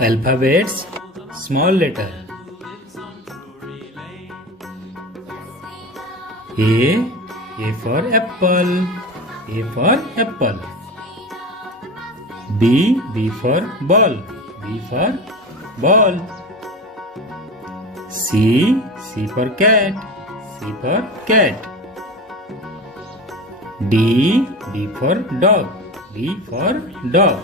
Alphabets, small letter. A for apple. A for apple. B for ball. B for ball. C for cat. C for cat. D for dog. D for dog.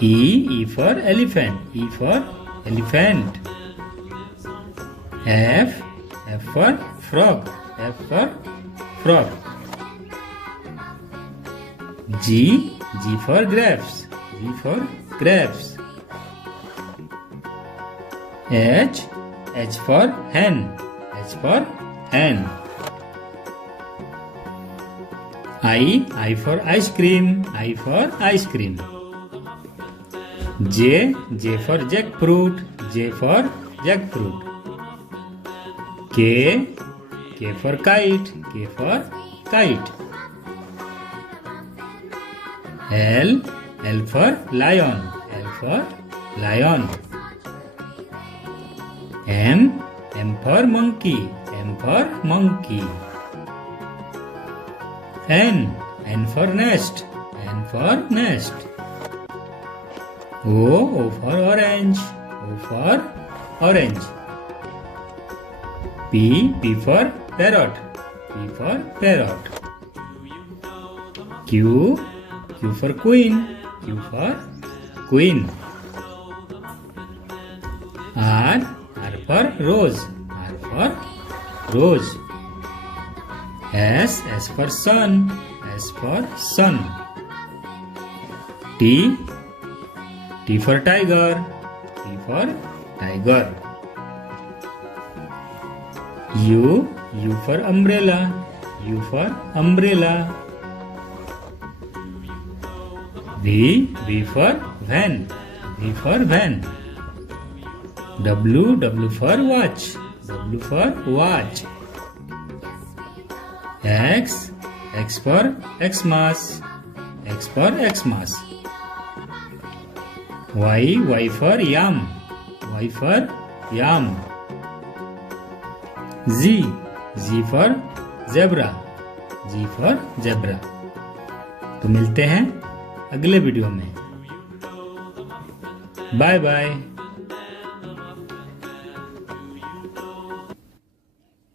E for elephant. E for elephant. F for frog. F for frog. G for grapes. G for grapes. H for hen. H for hen. I for ice cream. I for ice cream. J for jackfruit. J for jackfruit. K for kite. K for kite. L for lion. L for lion. M for monkey. M for monkey. N for nest. N for nest. O for orange. O for orange. P for parrot. P for parrot. Q for queen. Q for queen. R for rose. R for rose. S for sun. S for sun. T for tiger. T for tiger. U for umbrella. U for umbrella. V for van. V for van. W for watch. W for watch. X for Xmas. X for Xmas. Y for yam. Y for yam. Z for zebra. Z for zebra. तो मिलते हैं अगले video में. Bye bye.